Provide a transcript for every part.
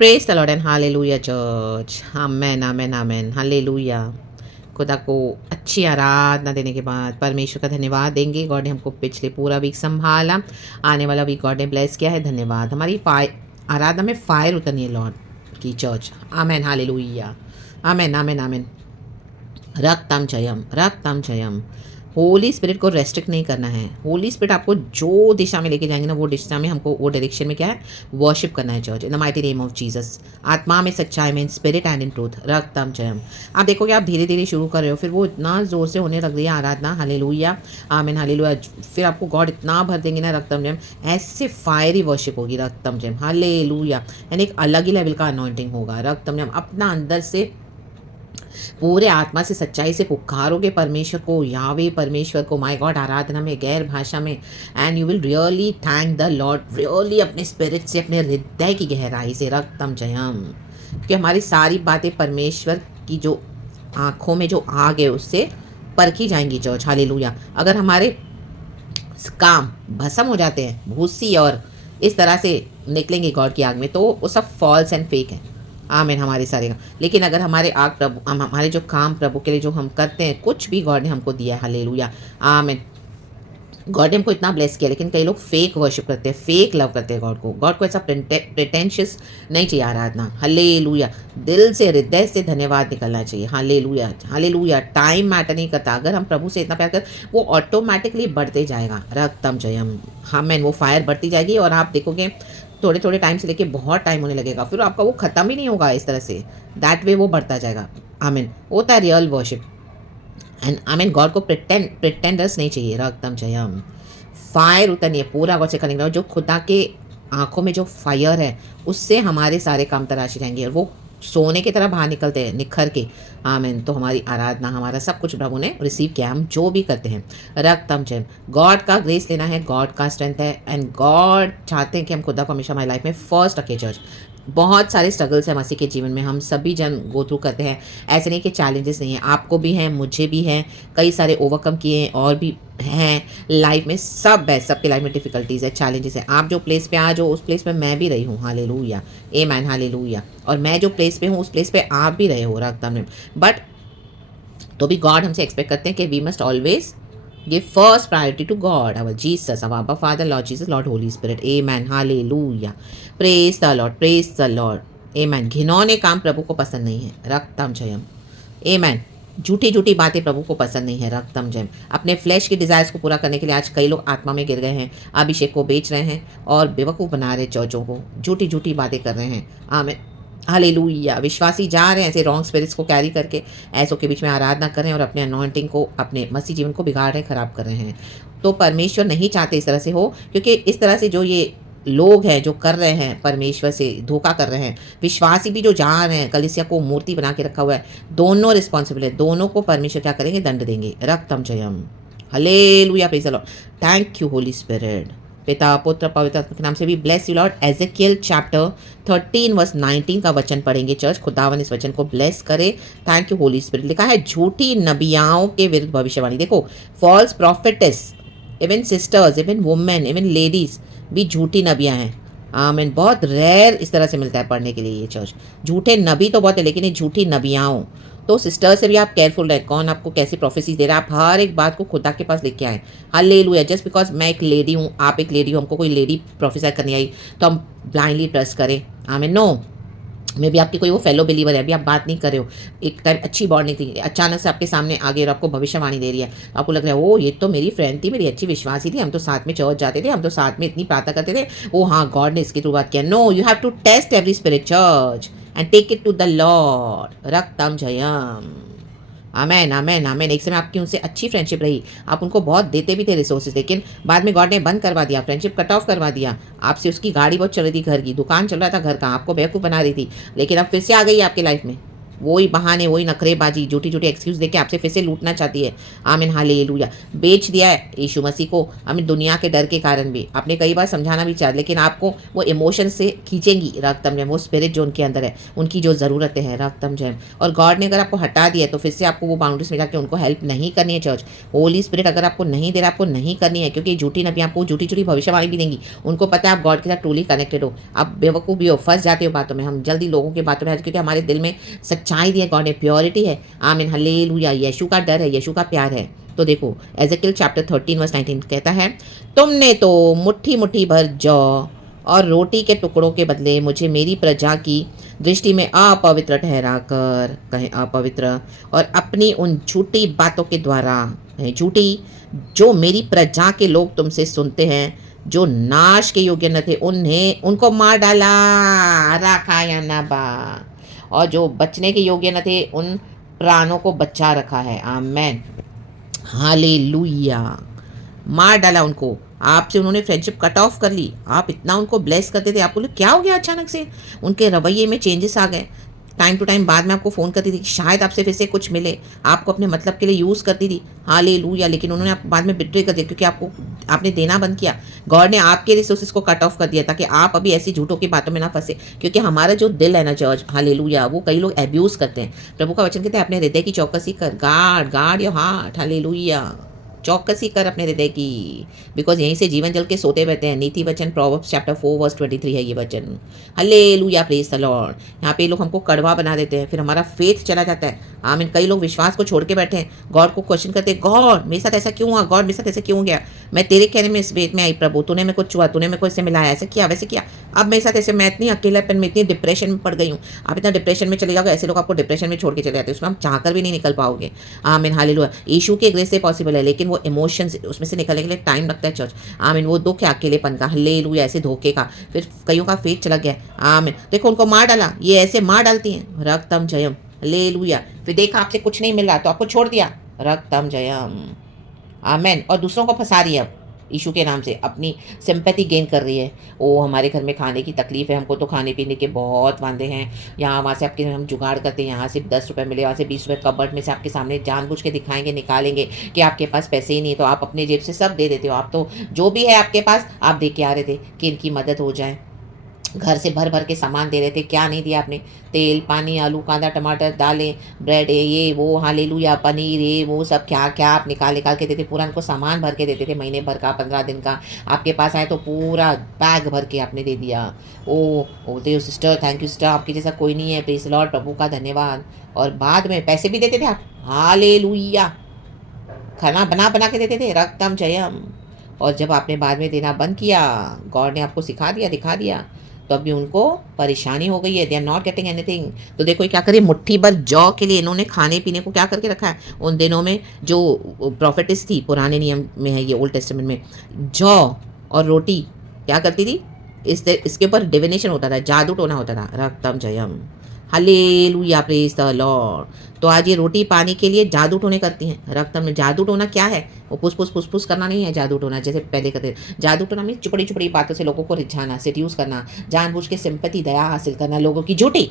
Praise the Lord and hallelujah church. Amen amen amen hallelujah. खुदा को अच्छी आराधना देने के बाद परमेश्वर का धन्यवाद देंगे। गॉड ने हमको पिछले पूरा वीक संभाला, आने वाला वीक गॉड ने ब्लेस किया है। धन्यवाद। हमारी आराधना में फायर उतरनी है लॉर्ड की church. Amen hallelujah. Amen amen amen. रक्तम जयम रक्तम जयम। होली स्पिरिट को रेस्ट्रिक्ट नहीं करना है। होली स्पिरिट आपको जो दिशा में लेके जाएंगे ना, वो दिशा में हमको, वो डायरेक्शन में क्या है, वर्शिप करना है church. In the mighty name of Jesus. आत्मा में सच्चाई में, in spirit and in truth. रक्तम जयम। आप देखोगे आप धीरे धीरे शुरू कर रहे हो, फिर वो इतना जोर से होने लग रही है आराधना। हालेलुया आमीन हालेलुया। फिर आपको गॉड इतना भर देंगे ना रक्तम जयम, ऐसे फायरी वर्शिप होगी रक्तम जयम। हालेलुया। यानी एक अलग ही लेवल का अनॉइंटिंग होगा रक्तम जयम। अपना अंदर से पूरे आत्मा से सच्चाई से पुकारोगे परमेश्वर को, यावे परमेश्वर को, माय गॉड, आराधना में, गैर भाषा में, and you will really thank the Lord, really अपने स्पिरिट से, अपने हृदय की गहराई से। रक्तम जयम। क्योंकि हमारी सारी बातें परमेश्वर की जो आंखों में जो आग है उससे परखी जाएंगी चर्च। हालेलुया। अगर हमारे काम भस्म हो जाते हैं, भूसी और इस तरह से निकलेंगे गॉड की आग में, तो वो सब फॉल्स एंड फेक है। आमीन हमारे सारे काम। लेकिन अगर हमारे आग प्रभु, हमारे जो काम प्रभु के लिए जो हम करते हैं, कुछ भी गॉड ने हमको दिया है, हालेलुया आमीन। गॉड ने हमको इतना ब्लेस किया, लेकिन कई लोग फेक वर्शिप करते हैं, फेक लव करते हैं गॉड को। गॉड को ऐसा प्रिटेंशियस नहीं चाहिए आराधना। हालेलुया। दिल से, हृदय से धन्यवाद निकलना चाहिए। Hallelujah hallelujah. टाइम मैटर नहीं करता। अगर हम प्रभु से इतना प्यार कर, वो ऑटोमेटिकली बढ़ते जाएगा। रक्तम जयम। हाँ मैन, वो फायर बढ़ती जाएगी और आप देखोगे थोड़े थोड़े टाइम से लेके बहुत टाइम होने लगेगा, फिर आपका वो खत्म ही नहीं होगा इस तरह से। दैट वे वो बढ़ता जाएगा। आमीन। होता है रियल वर्शिप। एंड आमीन। गॉड को प्रिटेंडर्स नहीं चाहिए। रक्तम जयम। फायर उतरनी है पूरा गॉड से कनेक्ट। जो खुदा के आंखों में जो फायर है, उससे हमारे सारे काम तराशे जाएंगे और वो सोने की तरह बाहर निकलते हैं निखर के। आमीन। तो हमारी आराधना, हमारा सब कुछ प्रभु ने रिसीव किया, हम जो भी करते हैं। रक्तम जयम। गॉड का ग्रेस लेना है, गॉड का स्ट्रेंथ है, एंड गॉड चाहते हैं कि हम खुदा को हमेशा हमारी लाइफ में फर्स्ट रखें चर्च। बहुत सारे स्ट्रगल्स हैं मसीह के जीवन में, हम सभी जन गो थ्रू करते हैं। ऐसे नहीं कि चैलेंजेस नहीं है, आपको भी हैं, मुझे भी हैं, कई सारे ओवरकम किए हैं और भी हैं लाइफ में। सब है, सबके लाइफ में डिफिकल्टीज है, चैलेंजेस है। आप जो प्लेस पे आज हो, उस प्लेस पे मैं भी रही हूँ। हालेलुया आमीन हालेलुया। और मैं जो प्लेस पे हूँ, उस प्लेस पे आप भी रहे हो रक्तम में। बट तो भी गॉड हमसे एक्सपेक्ट करते हैं कि we must always give first priority to God, our Jesus, our Abba Father, Lord Jesus, Lord Holy Spirit. Amen. Hallelujah. Praise the Lord. Praise the Lord. Amen. घिनौने काम प्रभु को पसंद नहीं है। रक्तम जयम। Amen. झूठी झूठी बातें प्रभु को पसंद नहीं है। रक्तम जयम। अपने फ्लैश की डिजायर्स को पूरा करने के लिए आज कई लोग आत्मा में गिर गए हैं, अभिषेक को बेच रहे हैं और बेवकूफ़ बना रहे चर्चों को, झूठी झूठी बातें कर रहे हैं। आमीन हालेलुया। विश्वासी जा रहे हैं ऐसे रॉन्ग स्पिरिट्स को कैरी करके, ऐसों के बीच में आराधना कर रहे हैं और अपने अनॉइंटिंग को, अपने मसीह जीवन को बिगाड़ रहे हैं, खराब कर रहे हैं। तो परमेश्वर नहीं चाहते इस तरह से हो, क्योंकि इस तरह से जो ये लोग हैं जो कर रहे हैं, परमेश्वर से धोखा कर रहे हैं। विश्वासी भी जो जा रहे हैं, कलीसिया को मूर्ति बना के रखा हुआ है, दोनों रिस्पॉन्सिबल है। दोनों को परमेश्वर क्या करेंगे, दंड देंगे। रक्तम जयम। Hallelujah. Praise the Lord. Thank you Holy Spirit. पिता पुत्र पवित्र आत्मा के नाम से भी bless you Lord. Ezekiel chapter 13 verse 19 का वचन पढ़ेंगे चर्च। खुदावन इस वचन को ब्लेस करे। Thank you Holy Spirit. लिखा है झूठी नबियाओं के विरुद्ध भविष्यवाणी। देखो, false prophetess, even sisters, even women, even ladies भी झूठी नबियाँ हैं। आमीन। बहुत रेयर इस तरह से मिलता है पढ़ने के लिए ये चर्च। झूठे नबी तो बहुत है, लेकिन ये झूठी नबियाओं। तो सिस्टर से भी आप केयरफुल रहे, कौन आपको कैसी प्रोफेसी दे रहा है। आप हर एक बात को खुदा के पास लेके आए। हालेलुया। जस्ट बिकॉज मैं एक लेडी हूँ, आप एक लेडी हो, हमको कोई लेडी प्रोफेसर करनी आई तो हम ब्लाइंडली ट्रस्ट करें। आमीन। नो, मे भी आपकी कोई वो फेलो बिलीवर है, अभी आप बात नहीं कर रहे हो, एक टाइम अच्छी बॉन्ड नहीं थी, अचानक से आपके सामने आ गई और आपको भविष्यवाणी दे रही है, आपको लग रहा है ओ ये तो मेरी फ्रेंड थी, मेरी अच्छी विश्वासी थी, हम तो साथ में चर्च जाते थे, हम तो साथ में इतनी प्रार्थना करते थे, ओ हाँ गॉड ने इसके थ्रू बात किया। No, you have to test every spirit church and take it to the Lord. रक्तम जयम। Amen amen amen. एक समय आपकी उनसे अच्छी फ्रेंडशिप रही, आप उनको बहुत देते भी थे रिसोर्सेज, लेकिन बाद में गॉड ने बंद करवा दिया, फ्रेंडशिप कट ऑफ करवा दिया। आपसे उसकी गाड़ी बहुत चल रही थी, घर की दुकान चल रहा था घर का, आपको बेवकूफ़ बना रही थी, लेकिन अब फिर से आ गई आपकी लाइफ में। वही बहाने, वही नखरेबाजी, झूठी-झूठी एक्सक्यूज़ देके आपसे फिर से लूटना चाहती है। आमीन, हालेलुया। बेच दिया है यीशु मसीह को, आमीन, दुनिया के डर के कारण भी। आपने कई बार समझाना भी चाहा, लेकिन आपको वो इमोशन से खींचेंगी रक्तम जैम, वो स्पिरिट जो उनके अंदर है, उनकी जो ज़रूरतें हैं रक्तम जैम। और गॉड ने अगर आपको हटा दिया है, तो फिर से आपको वो बाउंड्रीज़ में जाके उनको हेल्प नहीं करनी है चर्च। होली स्पिरिट अगर आपको नहीं दे रहा, आपको नहीं करनी है, क्योंकि झूठी नबी आपको झूठी-झूठी भविष्यवाणी भी देंगी। उनको पता है आप गॉड के साथ ट्रूली कनेक्टेड हो। आप बेवकूफ़ भी हो, फँस जाते हो बातों में। हम जल्दी लोगों की बातों में आते, क्योंकि हमारे दिल में सच्चाई दी है गॉड ने, प्योरिटी है। आमीन, हालेलुया। यीशु का डर है, यीशु का प्यार है। तो देखो एज़ेकियल चैप्टर 13 वर्स 19 कहता है, तुमने तो मुट्ठी-मुट्ठी भर जौ और रोटी के टुकड़ों के बदले मुझे मेरी प्रजा की दृष्टि में अपवित्र ठहरा कर, कहें अपवित्र, और अपनी उन झूठी बातों के द्वारा, झूठी, जो मेरी प्रजा के लोग तुमसे सुनते हैं, जो नाश के योग्य न थे, उन्हें उनको मार डाला, रखा या नबा, और जो बचने के योग्य न थे, उन प्राणों को बचा रखा है। आमेन, हालेलुया। मार डाला उनको, आपसे उन्होंने फ्रेंडशिप कट ऑफ कर ली। आप इतना उनको ब्लेस करते थे, आप बोले क्या हो गया अचानक से, उनके रवैये में चेंजेस आ गए। टाइम टू टाइम बाद में आपको फ़ोन करती थी कि शायद आपसे फिर से कुछ मिले, आपको अपने मतलब के लिए यूज़ करती थी, हालेलुया। लेकिन उन्होंने आपको बाद में बिट्रे कर दिया, क्योंकि आपने देना बंद किया। गॉड ने आपके रिसोर्सेज को कट ऑफ कर दिया, ताकि आप अभी ऐसी झूठों की बातों में ना फंसे। क्योंकि हमारा जो दिल है ना चर्च, हालेलुया, वो कई लोग एब्यूज़ करते हैं। प्रभु का वचन कहते हैं, अपने हृदय की चौकसी कर, guard guard your heart, hallelujah. चौकसी कर अपने हृदय की, बिकॉज यहीं से जीवन जल के सोते रहते हैं। नीति वचन प्रोवर्ब्स चैप्टर 4 वर्स 23 है ये वचन। Hallelujah, praise the Lord. यहाँ पे लोग हमको कड़वा बना देते हैं, फिर हमारा फेथ चला जाता है। आमीन। कई लोग विश्वास को छोड़ के बैठे हैं, गॉड को क्वेश्चन करते हैं, गॉड मेरे साथ ऐसा क्यों हुआ, गॉड मेरे साथ ऐसा क्यों हो गया, मैं तेरे कहने में इस वेट में आई प्रभु, तूने मेरे को छुआ, तूने मेरे को इससे मिलाया, ऐसे किया वैसे किया, अब मेरे साथ ऐसे, मैं इतनी अकेलापन में, इतनी डिप्रेशन में पड़ गई हूँ। आप इतना डिप्रेशन में चले जाओगे, ऐसे लोग आपको डिप्रेशन में छोड़ के चले जाते हैं, उसमें हम चाहकर भी नहीं निकल पाओगे। आमीन, हालेलुया। यीशु के ग्रेस से पॉसिबल है, लेकिन वो इमोशंस, उसमें से निकलने के लिए टाइम लगता है चर्च। आमीन। वो दुख है अकेलेपन का, हालेलुया, ऐसे धोखे का, फिर कईयों का फेथ चला गया। आमीन। देखो उनको मार डाला, ये ऐसे मार डालती हैं, रक्तम जयम, हालेलुया। फिर देखा आपसे कुछ नहीं मिल रहा तो आपको छोड़ दिया, रक्तम जयम, आमेन। और दूसरों को फंसा रही है अब यीशु के नाम से, अपनी सिंपैथी गेन कर रही है। ओ हमारे घर में खाने की तकलीफ है, हमको तो खाने पीने के बहुत वांदे हैं, यहाँ वहाँ से आपके हम जुगाड़ करते हैं, यहाँ से 10 रुपये मिले, वहाँ से 20 रुपये कबर्ड में से आपके सामने जानबूझ के दिखाएंगे, निकालेंगे कि आपके पास पैसे ही नहीं, तो आप अपने जेब से सब दे देते हो। आप तो जो भी है आपके पास आप दे के आ रहे थे कि इनकी मदद हो जाए। घर से भर भर के सामान दे रहे थे, क्या नहीं दिया आपने, तेल पानी आलू कांदा टमाटर दालें ब्रेड ये वो, हालेलुया, पनीर ये वो सब क्या क्या आप निकाल निकाल के देते, पूरा उनको सामान भर के देते थे, महीने भर का 15 दिन का। आपके पास आए तो पूरा बैग भर के आपने दे दिया। ओ बोलते हो सिस्टर, थैंक यू सिस्टर, आपके जैसा कोई नहीं है, प्रेज़ द लॉर्ड, प्रभु का धन्यवाद। और बाद में पैसे भी देते थे आप, हालेलुया, खाना बना बना के देते थे, रक्तम जयम। और जब आपने बाद में देना बंद किया, गॉड ने आपको सिखा दिया, दिखा दिया, तो अभी उनको परेशानी हो गई है, they are not getting anything. तो देखो ये क्या करे, मुट्ठी भर जौ के लिए इन्होंने खाने पीने को क्या करके रखा है। उन दिनों में जो प्रोफेटिस थी, पुराने नियम में है ये, ओल्ड टेस्टामेंट में, जौ और रोटी क्या करती थी, इसके ऊपर डिविनेशन होता था, जादू टोना होता था, रक्तम जयम, हालेलुया, प्रेज द लॉर्ड। तो आज ये रोटी पानी के लिए जादू टोने करती हैं, रक्तम में। जादू टोना क्या है, वो फुस करना नहीं है जादू टोना जैसे पहले करते। जादू टोना में चुपड़ी चुपड़ी बातों से लोगों को रिझाना, सेड्यूस करना, जानबूझ के सिंपैथी दया हासिल करना, लोगों की झूठी,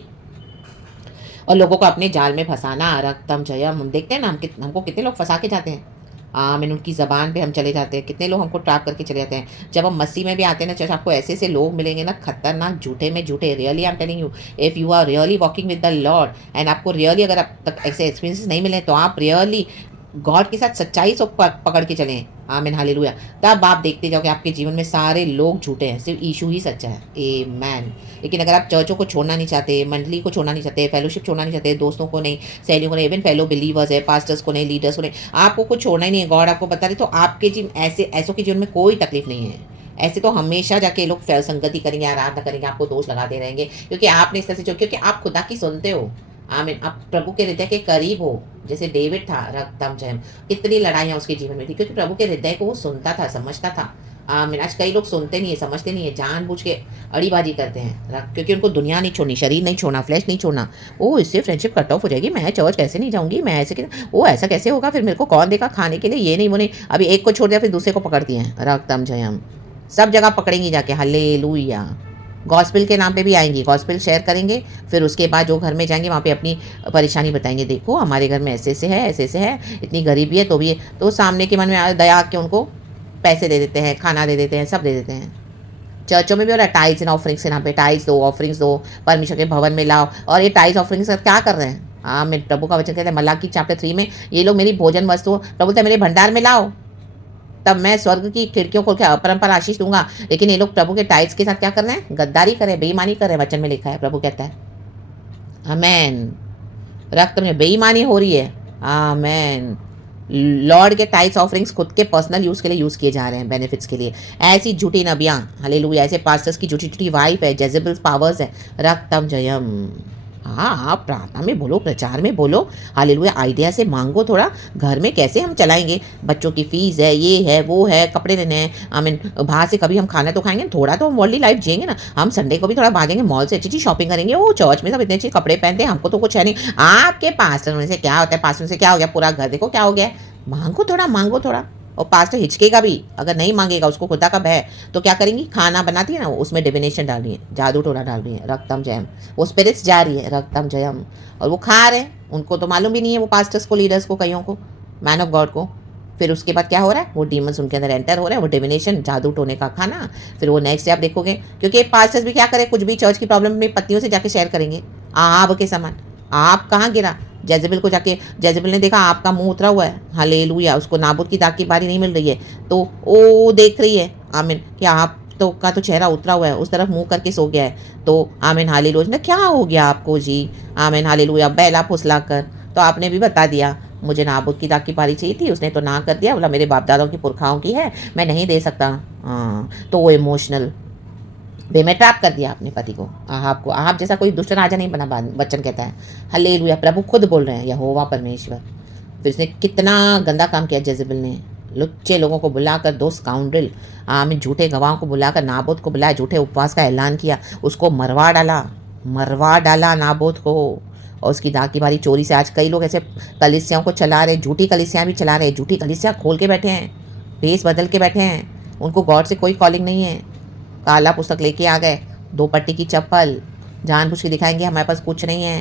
और लोगों को अपने जाल में फंसाना, रक्तम जयम। हम देखते हैं ना, हमको कितने लोग फंसा के जाते हैं। आमीन। उनकी ज़बान पे हम चले जाते हैं, कितने लोग हमको ट्रैप करके चले जाते हैं। जब हम मसीह में भी आते हैं ना चर्च, आपको ऐसे ऐसे लोग मिलेंगे ना, खतरनाक, झूठे में झूठे, really I am telling you, if you are really walking with the Lord and आपको रियली अगर अब तक ऐसे एक्सपीरियंसेस नहीं मिले, तो आप रियली गॉड के साथ सच्चाई से पकड़ के चलें, आमीन, हालेलुया। तब आप देखते जाओ कि आपके जीवन में सारे लोग झूठे हैं, सिर्फ यीशु ही सच्चा है, आमेन। लेकिन अगर आप चर्चों को छोड़ना नहीं चाहते, मंडली को छोड़ना नहीं चाहते, फेलोशिप छोड़ना नहीं चाहते, दोस्तों को नहीं, सहेलियों को नहीं, इवन फेलो बिलीवर्स है, पास्टर्स को नहीं, लीडर्स को नहीं, आपको कुछ छोड़ना ही नहीं है, गॉड आपको बता रहे, तो आपके जीवन ऐसों के जीवन में कोई तकलीफ नहीं है। ऐसे तो हमेशा जाके लोग संगति करेंगे, आराधना करेंगे, आपको दोष लगाते रहेंगे, क्योंकि आपने इस तरह से, क्योंकि आप खुदा की सुनते हो, आमीन। आप प्रभु के हृदय के करीब हो, जैसे डेविड था, रक्तम जयम। कितनी लड़ाइयाँ उसके जीवन में थी, क्योंकि प्रभु के हृदय को वो सुनता था, समझता था, आमीन। आज कई लोग सुनते नहीं है, समझते नहीं है, जानबूझ के अड़ीबाजी करते हैं, क्योंकि उनको दुनिया नहीं छोड़नी, शरीर नहीं छोड़ना, फ्लैश नहीं छोड़ना। ओ इससे फ्रेंडशिप कट ऑफ हो जाएगी, मैं चर्च कैसे नहीं जाऊँगी, मैं ऐसे वो ऐसा कैसे होगा, फिर मेरे को कौन देगा खाने के लिए, ये नहीं वो नहीं। अभी एक को छोड़ दिया, फिर दूसरे को पकड़ती हैं, रक्तम जयम। सब जगह पकड़ेंगी जाके, हालेलुया। गॉस्पेल के नाम पे भी आएंगी, गॉस्पेल शेयर करेंगे, फिर उसके बाद जो घर में जाएंगे वहाँ पे अपनी परेशानी बताएंगे, देखो हमारे घर में ऐसे है, ऐसे है, इतनी गरीबी है, तो भी तो सामने के मन में दया के उनको पैसे दे देते हैं, खाना दे देते हैं, सब दे देते हैं। चर्चों में भी हो रहा है, टाइल्स एंड ऑफरिंग्स के नाम पे, टाइल्स दो, ऑफरिंग्स दो, परमेश्वर के भवन में लाओ। और ये टाइल्स ऑफरिंग्स क्या कर रहे हैं? हाँ, मैं प्रभु का वचन कहते हैं मलाकी चैप्टर 3 में, ये लोग मेरी भोजन वस्तु प्रभु बोलते मेरे भंडार में लाओ, तब मैं स्वर्ग की खिड़कियों खोल के अपरंपर आशीष दूंगा। लेकिन ये लोग प्रभु के टाइल्स के साथ क्या कर रहे हैं? गद्दारी कर रहे हैं, बेईमानी कर रहे हैं। वचन में लिखा है, प्रभु कहता है आमेन, रक्त में बेईमानी हो रही है। आमेन। लॉर्ड के टाइल्स ऑफरिंग्स खुद के पर्सनल यूज़ के लिए यूज़ किए जा रहे हैं, बेनिफिट्स के लिए। ऐसी झूठी नबियाँ, हालेलुया, ऐसे पास्टर्स की झूठी झूठी वाइफ है, जेजेबल्स पावर्स है, रक्तम जयम। हाँ, आप प्रार्थना में बोलो, प्रचार में बोलो, हालेलुया, आइडिया से मांगो थोड़ा। घर में कैसे हम चलाएंगे? बच्चों की फीस है, ये है, वो है, कपड़े लेने हैं, आई मीन बाहर से कभी हम खाना तो खाएंगे, थोड़ा तो हम वर्ल्डली लाइफ जिएंगे ना। हम संडे को भी थोड़ा भागेंगे, मॉल से अच्छी अच्छी शॉपिंग करेंगे। वो चर्च में सब इतने अच्छे कपड़े पहनते हैं, हमको तो कुछ है नहीं। आपके पास्टर में से क्या होता है? पास्टर से क्या हो गया? पूरा घर देखो क्या हो गया। मांगो थोड़ा, मांगो थोड़ा। और पास्टर हिचकेगा भी, अगर नहीं मांगेगा, उसको खुदा का भय, तो क्या करेंगी? खाना बनाती है ना, उसमें डिविनेशन डाल रही है, जादू टोना डाल रही है, रक्तम जयम। वो स्पिरिट्स जा रही है, रक्तम जयम, और वो खा रहे हैं। उनको तो मालूम भी नहीं है, वो पास्टर्स को, लीडर्स को, कईयों को, मैन ऑफ गॉड को। फिर उसके बाद क्या हो रहा है? वो डीमंस उनके अंदर एंटर हो रहे हैं, वो डिविनेशन, जादू टोने का खाना। फिर वो नेक्स्ट डे आप देखोगे, क्योंकि पास्टर्स भी क्या करें, कुछ भी चर्च की प्रॉब्लम अपनी पत्नियों से जाके शेयर करेंगे, आब के समान। आप कहाँ गिरा? जेजेबल को जाके, जेजेबल ने देखा आपका मुंह उतरा हुआ है, हालेलुया, उसको नाबूद की दाग की बारी नहीं मिल रही है, तो वो देख रही है, आमीन, कि आप तो का तो चेहरा उतरा हुआ है, उस तरफ मुंह करके सो गया है, तो आमीन हालेलुया, क्या हो गया आपको जी? आमीन हालेलुया, बैला फुसला कर। तो आपने भी बता दिया, मुझे नाबूद की दाग की बारी चाहिए थी, उसने तो ना कर दिया, बोला मेरे बाप दादाओं की पुरखाओं की है, मैं नहीं दे सकता। हाँ, तो वो इमोशनल वे में ट्रैप कर दिया अपने पति को, आहाब को। आहाब जैसा कोई दुष्ट राजा नहीं बना, वचन कहता है, हालेलुया, प्रभु खुद बोल रहे हैं, यहोवा परमेश्वर। फिर इसने कितना गंदा काम किया जेजेबल ने, लुच्चे लोगों को बुलाकर, दो स्काउंड्रल, आमिन, झूठे गवाहों को बुलाकर नाबोत को बुलाया, झूठे उपवास का ऐलान किया, उसको मरवा डाला नाबोत को। और उसकी दाग की बारी चोरी से आज कई लोग ऐसे कलिसियाओं को चला रहे, झूठी कलिसियाँ भी चला रहे, झूठी कलिसियाँ खोल के बैठे हैं, भेस बदल के बैठे हैं, उनको गॉड से कोई कॉलिंग नहीं है। काला पुस्तक लेके आ गए, 2 पट्टी की चप्पल, जानबूझ के दिखाएंगे हमारे पास कुछ नहीं है,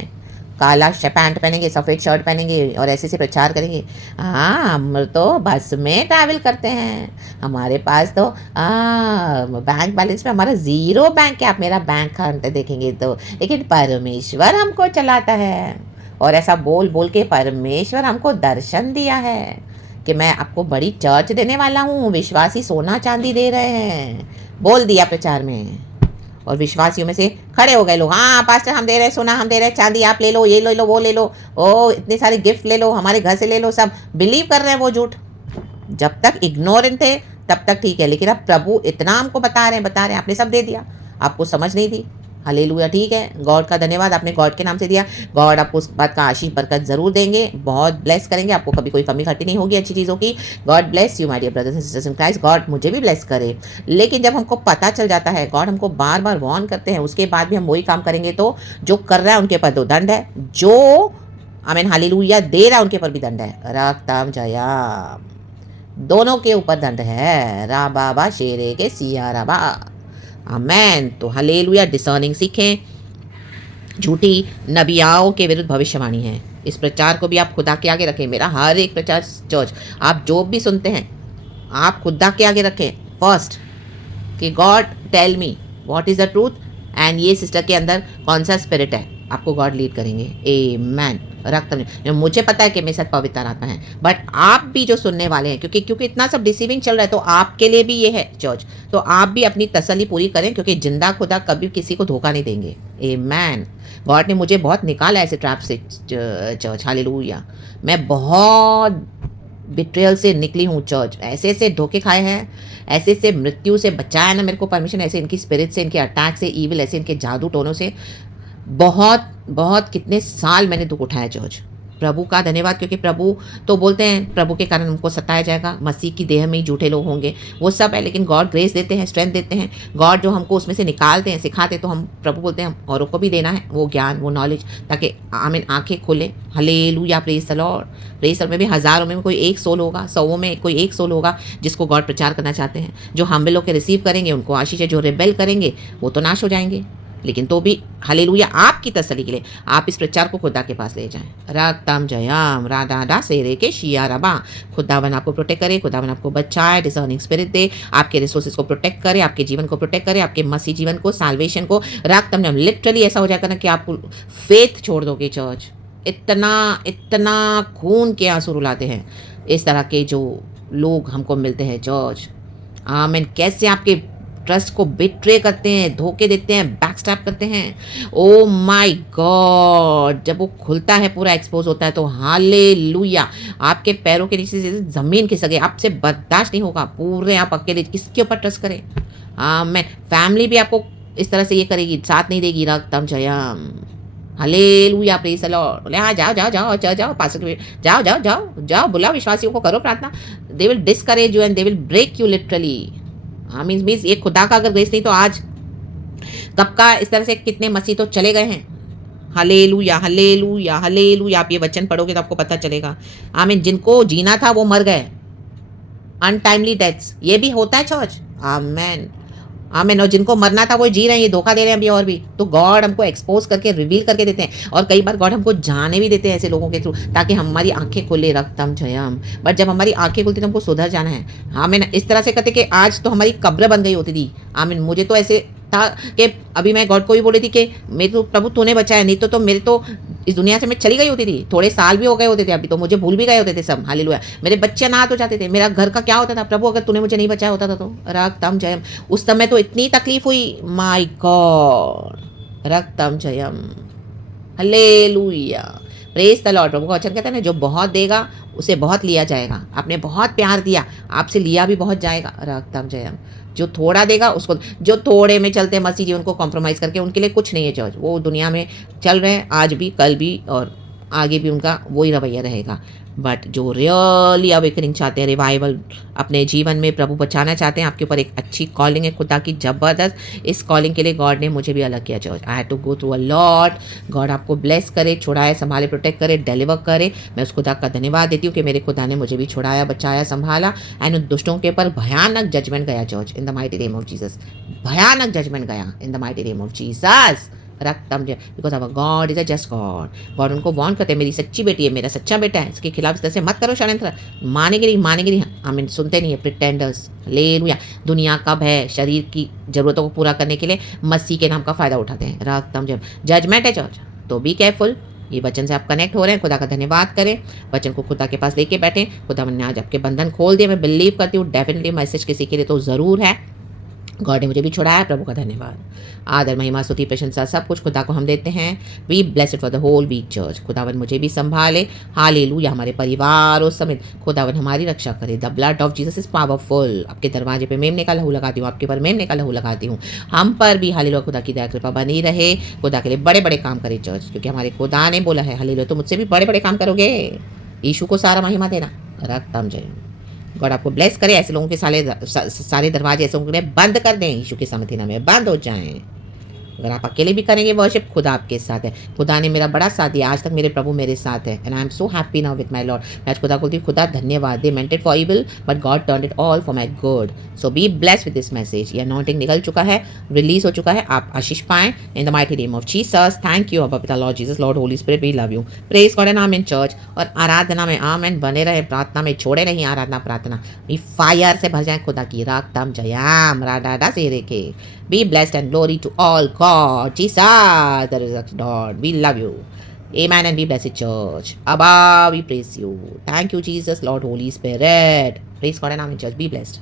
काला पैंट पहनेंगे, सफ़ेद शर्ट पहनेंगे, और ऐसे प्रचार करेंगे, हाँ हम तो बस में ट्रैवल करते हैं, हमारे पास तो बैंक बैलेंस में हमारा 0 बैंक है, आप मेरा बैंक अकाउंट देखेंगे तो, लेकिन परमेश्वर हमको चलाता है। और ऐसा बोल बोल के परमेश्वर हमको दर्शन दिया है कि मैं आपको बड़ी चर्च देने वाला हूँ, विश्वासी सोना चांदी दे रहे हैं, बोल दिया प्रचार में। और विश्वासियों में से खड़े हो गए लोग, हाँ पास्टर हम दे रहे हैं सोना, हम दे रहे हैं चांदी, आप ले लो, ये ले लो, वो ले लो, ओ इतने सारे गिफ्ट ले लो, हमारे घर से ले लो, सब बिलीव कर रहे हैं वो झूठ। जब तक इग्नोरेंट थे तब तक ठीक है, लेकिन अब प्रभु इतना हमको बता रहे हैं, आपने सब दे दिया, आपको समझ नहीं थी, हालेलुया, ठीक है, गॉड का धन्यवाद, आपने गॉड के नाम से दिया, गॉड आपको उस बात का आशीष बरकत जरूर देंगे, बहुत ब्लेस करेंगे, आपको कभी कोई कमी घटी नहीं होगी अच्छी चीज़ों की। God bless you my dear brothers and sisters in Christ, God मुझे भी ब्लेस करे। लेकिन जब हमको पता चल जाता है, गॉड हमको बार बार वार्न करते हैं, उसके बाद भी हम वही काम करेंगे, तो जो कर रहा है उनके ऊपर तो दंड है, जो आमीन हालेलुया दे रहा है उनके ऊपर भी दंड है, राक्ताम जया, दोनों के ऊपर दंड है, रा बाबा शेरे के सिया राबा, आमेन। तो हालेलुया, डिसर्निंग सीखें, झूठी नबियाओं के विरुद्ध भविष्यवाणी है, इस प्रचार को भी आप खुदा के आगे रखें। मेरा हर एक प्रचार चर्च, आप जो भी सुनते हैं, आप खुदा के आगे रखें फर्स्ट, कि God tell me what is the truth, and ये सिस्टर के अंदर कौन सा स्पिरिट है, आपको गॉड लीड करेंगे। आमेन। रक्त में मुझे पता है कि मेरे साथ पवित्र आत्मा है, बट आप भी जो सुनने वाले हैं, क्योंकि इतना सब डिसीविंग चल रहा है, तो आपके लिए भी ये है चर्च, तो आप भी अपनी तसल्ली पूरी करें, क्योंकि जिंदा खुदा कभी किसी को धोखा नहीं देंगे। आमेन। गॉड ने मुझे बहुत निकाला ऐसे ट्रैप से चर्च, हालेलुया, मैं बहुत बिट्रेयल से निकली हूँ चर्च, ऐसे ऐसे धोखे खाए हैं, ऐसे ऐसे मृत्यु से बचाया ना मेरे को परमिशन, ऐसे इनकी स्पिरिट से, इनके अटैक से, ईविल, ऐसे इनके जादू टोनों से, बहुत बहुत कितने साल मैंने दुख उठाया चर्च, प्रभु का धन्यवाद, क्योंकि प्रभु तो बोलते हैं प्रभु के कारण हमको सताया जाएगा, मसीह की देह में ही झूठे लोग होंगे, वो सब है, लेकिन गॉड ग्रेस देते हैं, स्ट्रेंथ देते हैं, गॉड जो हमको उसमें से निकालते हैं, सिखाते हैं, तो हम प्रभु बोलते हैं हम औरों को भी देना है वो ज्ञान, वो नॉलेज, ताकि आमीन आंखें खुले। Hallelujah, praise the Lord. Praise the Lord में भी हज़ारों में कोई एक सोल होगा, सौों में कोई एक सोल होगा जिसको गॉड प्रचार करना चाहते हैं। जो हम्बल होकर रिसीव करेंगे उनको आशीष है, जो रिबेल करेंगे वो तो नाश हो जाएंगे, लेकिन तो भी हालेलुया आपकी तसल्ली के लिए आप इस प्रचार को खुदा के पास ले जाएं। रक्तम जयम राधा डा सेरे के शिया रबा। खुदावन आपको प्रोटेक्ट करे, खुदावन आपको बचाए, डिसर्निंग स्पिरिट दे, आपके रिसोर्सेज को प्रोटेक्ट करे, आपके जीवन को प्रोटेक्ट करे, आपके मसीह जीवन को, साल्वेशन को। रक्तम जयम लिटरली ऐसा हो जाएगा ना कि आप फेथ छोड़ दोगे चर्च। इतना इतना खून के आंसू रुलाते हैं इस तरह के जो लोग हमको मिलते हैं चर्च। आमीन। कैसे आपके ट्रस्ट को बिट्रे करते हैं, धोखे देते हैं, बैकस्टैप करते हैं। ओ माय गॉड, जब वो खुलता है पूरा एक्सपोज होता है तो हालेलुया आपके पैरों के नीचे से ज़मीन खिसक गई, आपसे बर्दाश्त नहीं होगा। पूरे आप अकेले किसके ऊपर ट्रस्ट करें। आमीन। फैमिली भी आपको इस तरह से ये करेगी, साथ नहीं देगी। रक्तम जयम हालेलुया, प्रेज द लॉर्ड। हाँ, जाओ जाओ जाओ जाओ जाओ पास्टर, जाओ जाओ जाओ जाओ, बुलाओ विश्वासियों को, करो प्रार्थना। They will discourage you and they will break you literally. हाँ, मीन्स ये खुदा का अगर ग्रेस नहीं तो आज कब का इस तरह से कितने मसीह तो चले गए हैं। Hallelujah hallelujah hallelujah. आप ये वचन पढ़ोगे तो आपको पता चलेगा। आमीन। जिनको जीना था वो मर गए, अनटाइमली डेथ्स, ये भी होता है चर्च। आमेन आमीन। और जिनको मरना था वो जी रहे हैं, ये धोखा दे रहे हैं अभी और भी। तो गॉड हमको एक्सपोज करके रिवील करके देते हैं, और कई बार गॉड हमको जाने भी देते हैं ऐसे लोगों के थ्रू, ताकि हमारी आंखें खुले। रक्तम जयम। बट जब हमारी आंखें खुलती तो हमको सुधर जाना है। आमीन। इस तरह से कहते कि आज तो हमारी कब्र बन गई होती थी। आमीन। मुझे तो ऐसे था कि अभी मैं गॉड को भी बोल रही थी कि मेरे तो प्रभु तूने बचाया, नहीं तो मेरे तो इस दुनिया से मैं चली गई होती थी। थोड़े साल भी हो गए होते थे, अभी तो मुझे भूल भी गए होते थे सब। हालेलुया। मेरे बच्चे अनाथ हो जाते थे, मेरा घर का क्या होता था। प्रभु अगर तूने मुझे नहीं बचाया होता था तो। रक्तम जयम। उस समय तो इतनी तकलीफ हुई, माय गॉड। रक्तम जयम हालेलुया, प्रेज द लॉर्ड। प्रभु का वचन कहता है ना, जो बहुत देगा उसे बहुत लिया जाएगा। आपने बहुत प्यार दिया, आपसे लिया भी बहुत जाएगा। रक्तम जयम। जो थोड़ा देगा उसको, जो थोड़े में चलते हैं मसीह जी उनको कॉम्प्रोमाइज़ करके, उनके लिए कुछ नहीं है चर्च। वो दुनिया में चल रहे हैं आज भी, कल भी, और आगे भी उनका वही रवैया रहेगा। बट जो रियली अवेकनिंग चाहते हैं, रिवाइवल अपने जीवन में प्रभु बचाना चाहते हैं, आपके ऊपर एक अच्छी कॉलिंग है खुदा की, ज़बरदस्त। इस कॉलिंग के लिए गॉड ने मुझे भी अलग किया church. I had to go through a lot. God आपको ब्लेस करे, छुड़ाए, संभाले, प्रोटेक्ट करे, डिलीवर करे। मैं उस खुदा का धन्यवाद देती हूँ कि मेरे खुदा ने मुझे भी छुड़ाया, बचाया, संभाला। एंड उन दुष्टों के ऊपर भयानक जजमेंट गया church, in the mighty name of Jesus. भयानक जजमेंट गया in the mighty name of Jesus. रक्तम जय। Because our God is a just God. God उनको वार्न करते हैं, मेरी सच्ची बेटी है, मेरा सच्चा बेटा है, इसके खिलाफ इस तरह से मत करो षड्यंत्र। मानेंगे नहीं, मानेंगे नहीं। आमीन। सुनते नहीं है प्रिटेंडर्स। हालेलुया। दुनिया कब है शरीर की ज़रूरतों को पूरा करने के लिए मसीह के नाम का फ़ायदा उठाते हैं। रक्तम जय। जजमेंट है चर्च, तो बी केयरफुल। ये वचन से आप कनेक्ट हो रहे हैं, खुदा का धन्यवाद करें। वचन को खुदा के पास लेके बैठें। खुदा ने आज आपके बंधन खोल दिए, मैं बिलीव करती हूँ। डेफिनेटली मैसेज किसी के लिए तो ज़रूर है। गॉड ने मुझे भी छुड़ाया। प्रभु का धन्यवाद। आदर, महिमा, स्तुति, प्रशंसा सब कुछ खुदा को हम देते हैं। We blessed for the whole week church. खुदावन मुझे भी संभाले। हालेलुया। हमारे परिवारों समेत खुदावन हमारी रक्षा करे। The blood of Jesus is powerful. आपके दरवाजे पे मेमने का लहू लगाती हूँ, आपके पर मेमने का लहू लगाती हूँ। हम पर भी हालेलुया खुदा की दया कृपा बनी रहे। खुदा के लिए बड़े बड़े काम करे चर्च, क्योंकि हमारे खुदा ने बोला है हालेलुया तो मुझसे भी बड़े बड़े काम करोगे। यीशु को सारा महिमा देना। रक्तम जय। गॉड आपको ब्लेस करे। ऐसे लोगों के सारे दरवाजे ऐसे लोगों के लिए बंद कर दें, यीशु के समर्थी नाम में बंद हो जाएं। अगर आप अकेले भी करेंगे वर्शिप, खुदा आपके साथ है। खुदा ने मेरा बड़ा साथ दिया, आज तक मेरे प्रभु मेरे साथ है। And I am so happy now with my Lord. मैं आज खुदा को बोलती हूँ, खुदा धन्यवाद। They meant it for evil but God turn it all for my good. So be blessed with this message. ये अनॉइंटिंग निकल चुका है, रिलीज हो चुका है। आप आशीष पाएं in the mighty name of Jesus. Thank you अबा पिता Lord Jesus, Lord Holy Spirit, we love you. Praise God and amen church. और आराधना में आमेन बने रहे, प्रार्थना में छोड़े नहीं। आराधना प्रार्थना भी फायर से भर जाए खुदा की। रागतम जयाम राडा से रेखे। Be blessed and glory to all God. Jesus, the resurrected Lord. We love you. Amen and be blessed, church. Abba, we praise you. Thank you, Jesus, Lord, Holy Spirit. Praise God and Amen, church. Be blessed.